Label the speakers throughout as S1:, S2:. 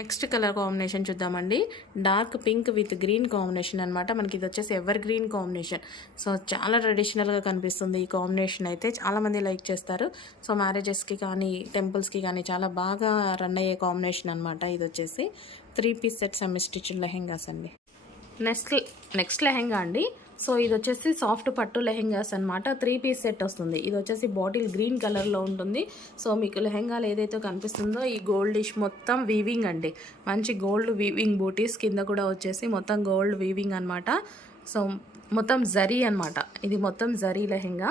S1: Next colour combination చూద్దామండి. Dark pink with green combination అనమాట మనకి ఇది వచ్చేసి ఎవర్ గ్రీన్ కాంబినేషన్. సో చాలా ట్రెడిషనల్గా కనిపిస్తుంది ఈ కాంబినేషన్ అయితే. చాలామంది లైక్ చేస్తారు. సో మ్యారేజెస్కి కానీ టెంపుల్స్కి కానీ చాలా బాగా రన్ అయ్యే కాంబినేషన్ అనమాట ఇది వచ్చేసి. Three piece set semi stitch lehengas అండి. నెక్స్ట్ నెక్స్ట్ లెహెంగా అండి. సో ఇది వచ్చేసి సాఫ్ట్ పట్టు లెహెంగాస్ అనమాట త్రీ పీస్ సెట్ వస్తుంది. ఇది వచ్చేసి బాటిల్ గ్రీన్ కలర్లో ఉంటుంది. సో మీకు లెహెంగాలు ఏదైతే కనిపిస్తుందో ఈ గోల్డ్ డిష్ మొత్తం వీవింగ్ అండి. మంచి గోల్డ్ వీవింగ్ బూటీస్ కింద కూడా వచ్చేసి మొత్తం గోల్డ్ వీవింగ్ అనమాట సో మొత్తం జరీ అనమాట ఇది మొత్తం జరీ లెహెంగా.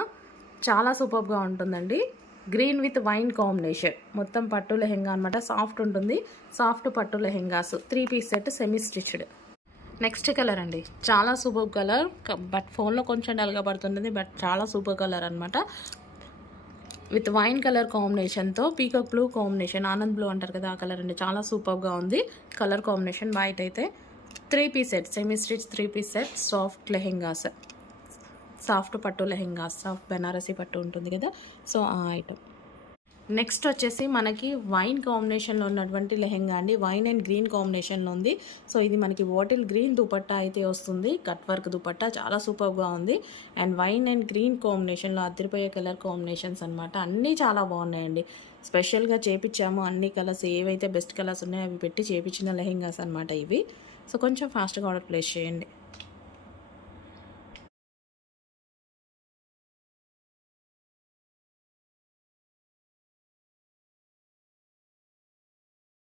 S1: చాలా సూపర్గా ఉంటుందండి. Green with wine combination. మొత్తం పట్టు లెహెంగా అనమాట సాఫ్ట్ ఉంటుంది. సాఫ్ట్ పట్టు lehengas. Three piece set semi stitched. Next colour అండి. చాలా సూపర్ కలర్ బట్ ఫోన్లో కొంచెం డల్గా పడుతుంది బట్ చాలా సూపర్ కలర్ అనమాట విత్ వైన్ కలర్ కాంబినేషన్తో peacock blue combination Anand blue అంటారు కదా ఆ కలర్ అండి. చాలా సూపర్గా ఉంది. కలర్ కాంబినేషన్ వైట్ అయితే three piece set semi stitch three piece set soft lehengas soft పట్టు లెహెంగాస్ సాఫ్ట్ బెనారసీ పట్టు ఉంటుంది కదా. సో ఆ ఐటమ్ నెక్స్ట్ వచ్చేసి మనకి వైన్ కాంబినేషన్లో ఉన్నటువంటి లెహెంగా అండి. వైన్ అండ్ గ్రీన్ కాంబినేషన్లో ఉంది. సో ఇది మనకి బాటిల్ గ్రీన్ దుపట్టా అయితే వస్తుంది. కట్ వర్క్ దుపట్టా చాలా సూపర్గా ఉంది. అండ్ వైన్ అండ్ గ్రీన్ కాంబినేషన్లో అదిరిపోయే కలర్ కాంబినేషన్స్ అనమాట అన్నీ చాలా బాగున్నాయండి. స్పెషల్గా చేపించాము అన్ని కలర్స్ ఏవైతే బెస్ట్ కలర్స్ ఉన్నాయో అవి పెట్టి చేపించిన లెహెంగాస్ అనమాట ఇవి. సో కొంచెం ఫాస్ట్గా ఆర్డర్ ప్లేస్ చేయండి.